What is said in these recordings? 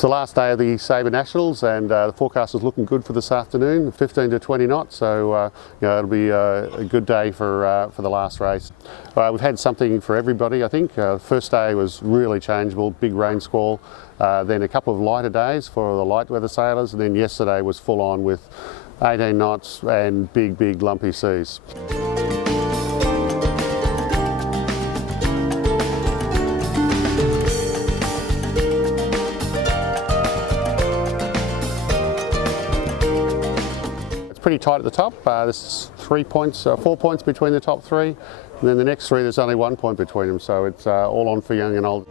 It's the last day of the Sabre Nationals, and the forecast is looking good for this afternoon, 15 to 20 knots, so it'll be a good day for the last race. We've had something for everybody, I think. First day was really changeable, big rain squall, then a couple of lighter days for the light weather sailors, and then yesterday was full on with 18 knots and big lumpy seas. Pretty tight at the top. There's 4 points between the top three, and then the next three there's only 1 point between them, so it's all on for young and old.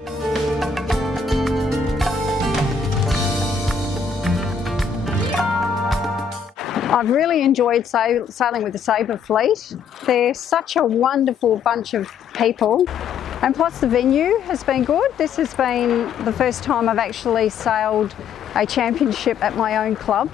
I've really enjoyed sailing with the Sabre fleet. They're such a wonderful bunch of people, and plus the venue has been good. This has been the first time I've actually sailed a championship at my own club.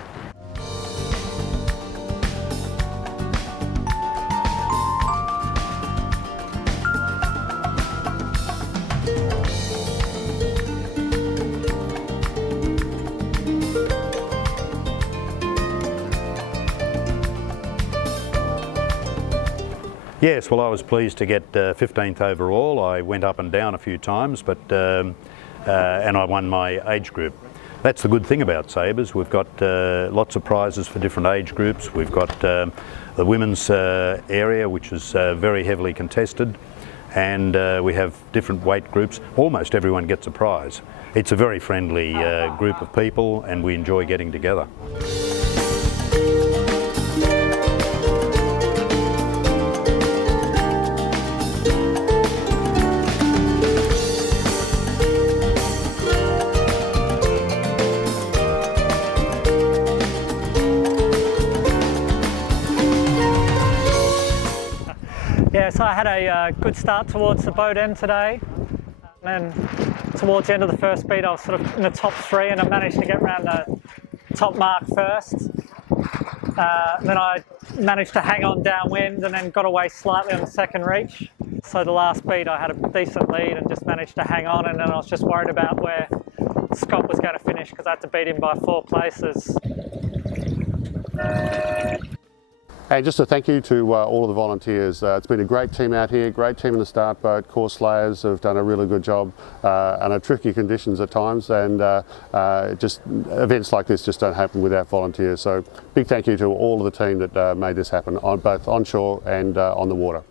Yes, well, I was pleased to get 15th overall. I went up and down a few times, but and I won my age group. That's the good thing about Sabres. We've got lots of prizes for different age groups. We've got the women's area, which is very heavily contested, and we have different weight groups. Almost everyone gets a prize. It's a very friendly group of people, and we enjoy getting together. Yeah, so I had a good start towards the boat end today, and then towards the end of the first beat I was sort of in the top three, and I managed to get around the top mark first. Then I managed to hang on downwind and then got away slightly on the second reach. So the last beat I had a decent lead and just managed to hang on, and then I was just worried about where Scott was going to finish because I had to beat him by 4 places. And just a thank you to all of the volunteers. It's been a great team out here, great team in the start boat. Course layers have done a really good job under tricky conditions at times, and just events like this just don't happen without volunteers. So big thank you to all of the team that made this happen, both onshore and on the water.